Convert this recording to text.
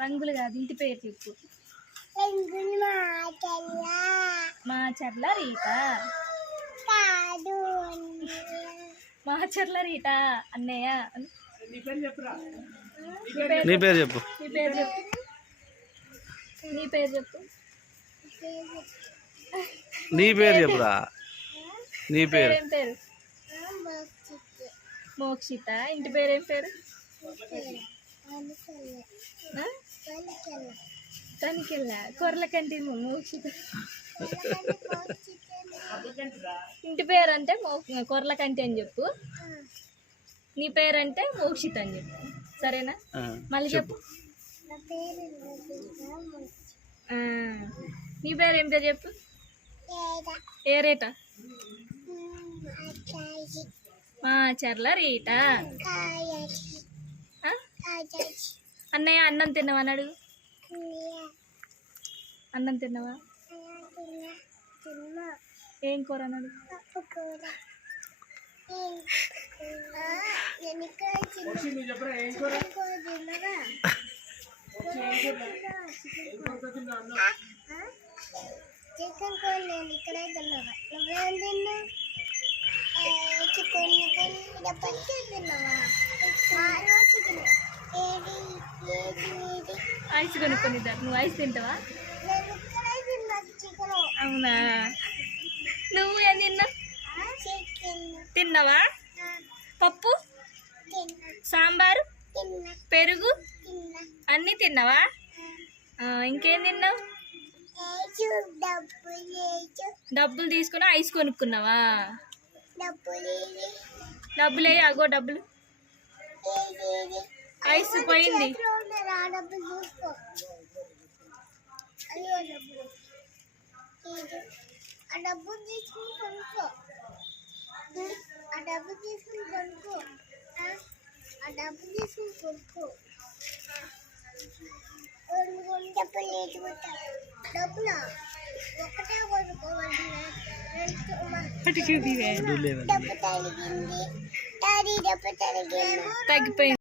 రంగులు కాదు, ఇంటి పేరు చెప్పు. మాచర్ల రీట. మాచర్ల రీట అన్నయ్య. నీ పేరు చెప్పు. నీ పేరు చెప్పు. నీ పేరు చెప్పురా. నీ పేరు ఏం పేరు? మోక్షిత. ఇంటి పేరు ఏం పేరు? తనికెళ్ళ. కొర్రలకంటి మోక్షిత. ఇంటి పేరు అంటే కొర్రలకంటి అని చెప్పు. నీ పేరంటే మోక్షిత అని చెప్పు. సరేనా? మళ్ళీ చెప్పు. నీ పేరు ఏం పేరు చెప్పు. ఏ రేట? మాచర్ల రీట. అన్నయ్య అన్నం తిన్నావా అని అడుగు. అన్నం తిన్నావా? ఏం కూర అని అడుగు. చికెన్ కూర నేను ఇక్కడే తిన్నావా? నువ్వేం తిన్నావు? చికెన్ తిన్నావా? ఐస్ కొనుక్కొని. నువ్వు ఐస్ తింటావా? అవునా? నువ్వు ఏం తిన్నావు? తిన్నావా? పప్పు, సాంబారు, పెరుగు అన్నీ తిన్నావా? ఇంకేం తిన్నావు? డబ్బులు తీసుకుని ఐస్ కొనుక్కున్నావా? డబ్బులే. అగో డబ్బులు. ఐస్ పోయింది. డబ్బులు తీసుకుని కొనుక్కో. డబ్బులా ఒకటే కొనుక్కోవాలి. డబ్బు తగ్గింది. తగ్గిపోయింది.